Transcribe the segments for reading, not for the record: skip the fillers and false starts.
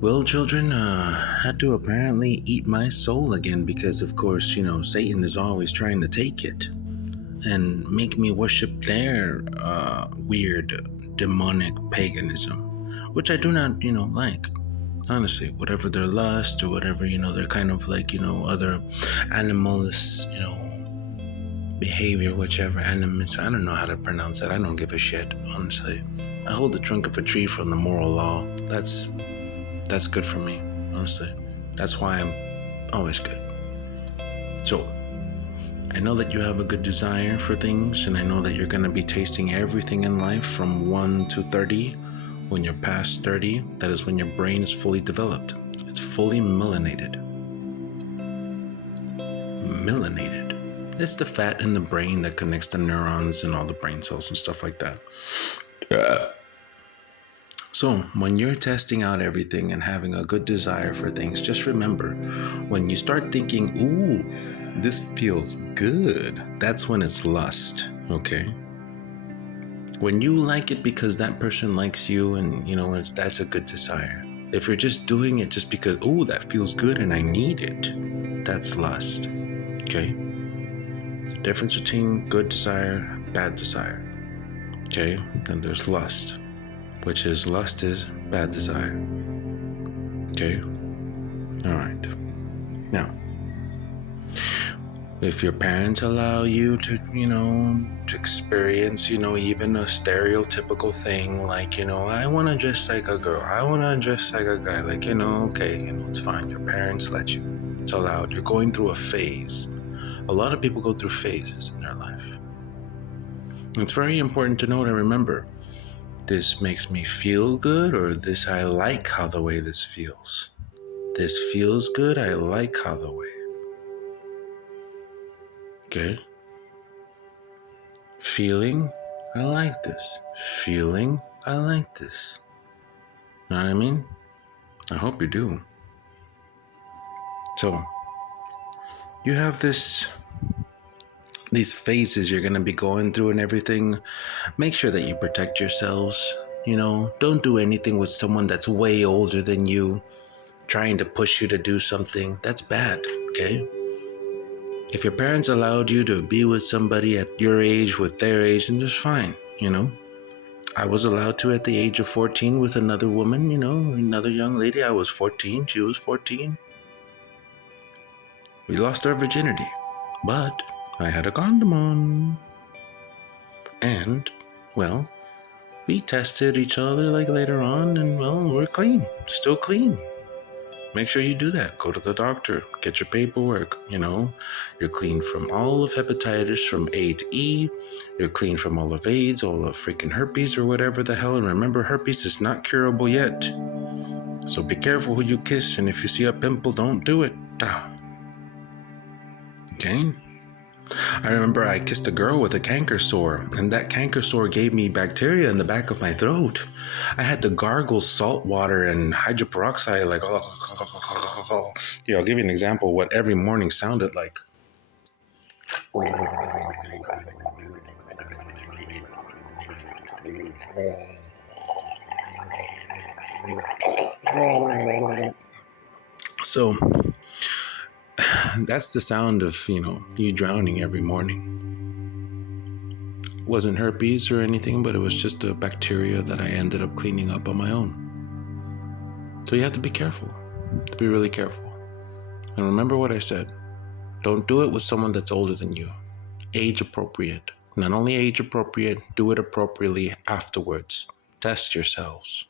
Well, children had to apparently eat my soul again because, of course, Satan is always trying to take it and make me worship their weird demonic paganism, which I do not, like. Honestly, whatever their lust or whatever, they're kind of like, other animalist, behavior, whichever animus. I don't know how to pronounce that. I don't give a shit, honestly. I hold the trunk of a tree from the moral law. That's good for me, honestly. That's why I'm always good. So, I know that you have a good desire for things, and I know that you're going to be tasting everything in life from 1 to 30. When you're past 30, that is when your brain is fully developed. It's fully melanated. Melanated. It's the fat in the brain that connects the neurons and all the brain cells and stuff like that. So, when you're testing out everything and having a good desire for things, just remember, when you start thinking, ooh, this feels good, that's when it's lust, okay? When you like it because that person likes you and, that's a good desire. If you're just doing it just because, ooh, that feels good and I need it, that's lust, okay? The difference between good desire, bad desire, okay? Then there's lust, which is lust is bad desire. Okay? Alright. Now, if your parents allow you to, to experience, even a stereotypical thing like, I want to dress like a girl, I want to dress like a guy, like, okay, it's fine. Your parents let you. It's allowed. You're going through a phase. A lot of people go through phases in their life. It's very important to know and remember, this makes me feel good, or this, I like how the way this feels. This feels good, I like how the way. Okay? Feeling, I like this. Feeling, I like this. Know what I mean? I hope you do. So, you have these phases you're gonna be going through and everything. Make sure that you protect yourselves. Don't do anything with someone that's way older than you, trying to push you to do something. That's bad, okay? If your parents allowed you to be with somebody at your age, with their age, then that's fine, I was allowed to at the age of 14 with another woman, another young lady. I was 14, she was 14. We lost our virginity, but I had a condom on. And, well, we tested each other like later on, and, well, we're clean, still clean. Make sure you do that. Go to the doctor, get your paperwork. You're clean from all of hepatitis from A to E. You're clean from all of AIDS, all of freaking herpes or whatever the hell. And remember, herpes is not curable yet. So be careful who you kiss, and if you see a pimple, don't do it. Okay? I remember I kissed a girl with a canker sore, and that canker sore gave me bacteria in the back of my throat. I had to gargle salt water and hydroperoxide, like, I'll give you an example of what every morning sounded like. So, that's the sound of, you drowning every morning. It wasn't herpes or anything, but it was just a bacteria that I ended up cleaning up on my own. So you have to be careful. You have to be really careful. And remember what I said. Don't do it with someone that's older than you. Age appropriate. Not only age appropriate, do it appropriately afterwards. Test yourselves.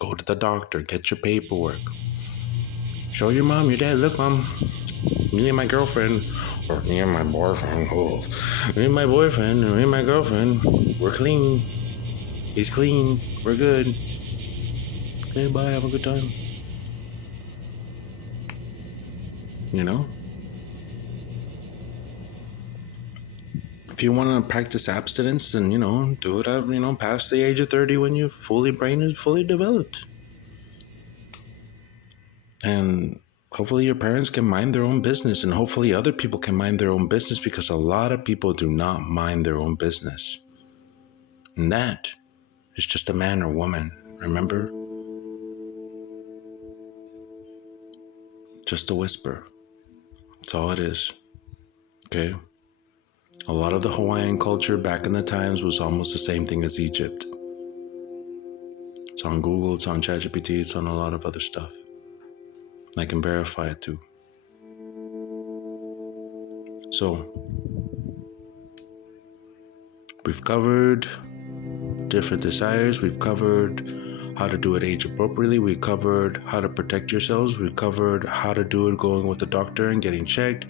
Go to the doctor. Get your paperwork. Show your mom, your dad, look, mom, me and my girlfriend, or me and my boyfriend, me and my boyfriend, or me and my girlfriend, we're clean. He's clean. We're good. Okay, bye. Have a good time. If you want to practice abstinence, then, do it at, past the age of 30 when your brain is fully developed. And hopefully your parents can mind their own business, and hopefully other people can mind their own business, because a lot of people do not mind their own business. And that is just a man or woman, remember? Just a whisper. That's all it is. Okay? A lot of the Hawaiian culture back in the times was almost the same thing as Egypt. It's on Google, it's on ChatGPT, it's on a lot of other stuff. I can verify it too. So, we've covered different desires. We've covered how to do it age appropriately. We covered how to protect yourselves. We've covered how to do it going with the doctor and getting checked.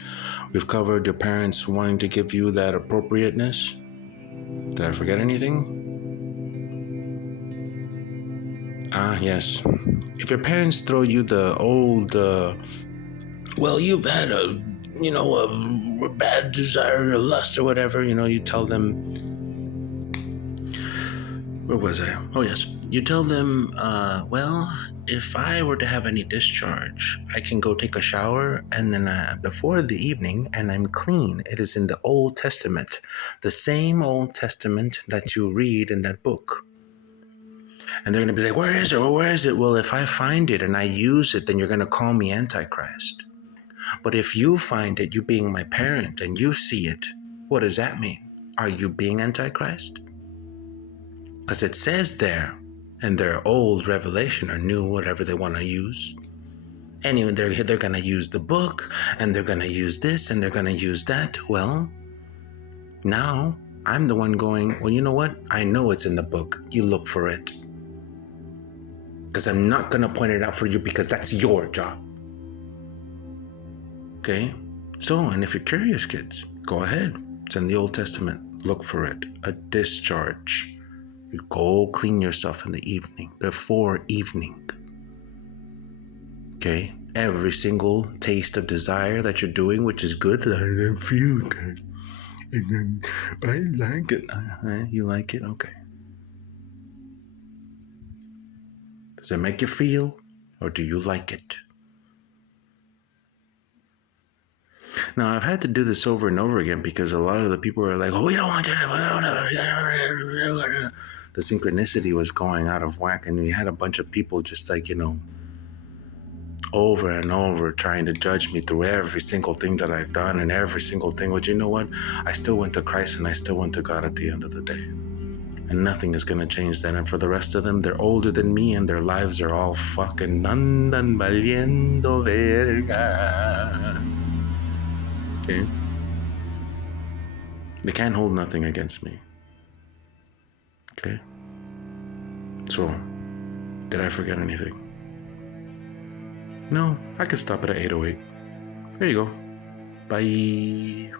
We've covered your parents wanting to give you that appropriateness. Did I forget anything? Yes. If your parents throw you the old, well, you've had a bad desire or lust or whatever, you tell them, where was I? Oh, yes. You tell them, well, if I were to have any discharge, I can go take a shower and then before the evening and I'm clean. It is in the Old Testament, the same Old Testament that you read in that book. And they're going to be like, where is it? Well, where is it? Well, if I find it and I use it, then you're going to call me Antichrist. But if you find it, you being my parent, and you see it, what does that mean? Are you being Antichrist? Because it says there in their old revelation or new, whatever they want to use. Anyway, they're going to use the book, and they're going to use this, and they're going to use that. Well, now I'm the one going, well, you know what? I know it's in the book. You look for it. Because I'm not going to point it out for you because that's your job. Okay? So, and if you're curious, kids, go ahead. It's in the Old Testament. Look for it. A discharge. You go clean yourself in the evening, before evening. Okay? Every single taste of desire that you're doing, which is good, I feel good. And then I like it. You like it? Okay. Does it make you feel, or do you like it? Now, I've had to do this over and over again because a lot of the people are like, oh, we don't want to. The synchronicity was going out of whack, and we had a bunch of people just like, over and over trying to judge me through every single thing that I've done and every single thing. But you know what? I still went to Christ and I still went to God at the end of the day. And nothing is going to change that. And for the rest of them, they're older than me and their lives are all fucking andan valiendo verga. Okay? They can't hold nothing against me. Okay? So, did I forget anything? No, I could stop it at 8:08. There you go. Bye.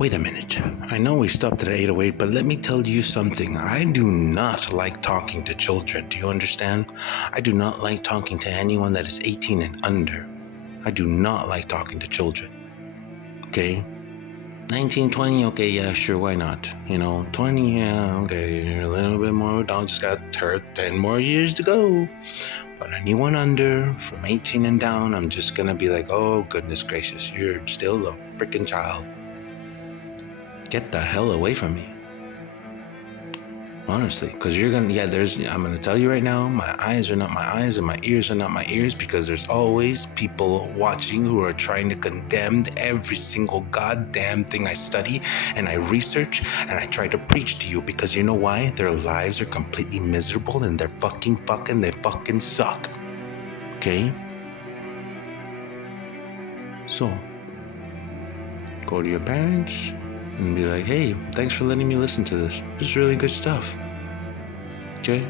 Wait a minute. I know we stopped at 8:08, but let me tell you something. I do not like talking to children. Do you understand? I do not like talking to anyone that is 18 and under. I do not like talking to children. Okay? 19, 20, okay, yeah, sure, why not? 20, yeah, okay, a little bit more. Don't just got 10 more years to go. But anyone under, from 18 and down, I'm just gonna be like, oh, goodness gracious, you're still a freaking child. Get the hell away from me. Honestly, because I'm gonna tell you right now, my eyes are not my eyes and my ears are not my ears, because there's always people watching who are trying to condemn every single goddamn thing I study and I research and I try to preach to you, because you know why? Their lives are completely miserable and they fucking suck. Okay? So, go to your parents and be like, hey, thanks for letting me listen to this. This is really good stuff. Okay?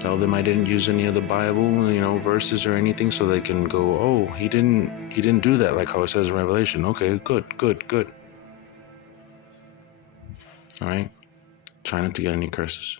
Tell them I didn't use any of the Bible, verses or anything, so they can go, oh, he didn't do that like how it says in Revelation. Okay, good. All right? Try not to get any curses.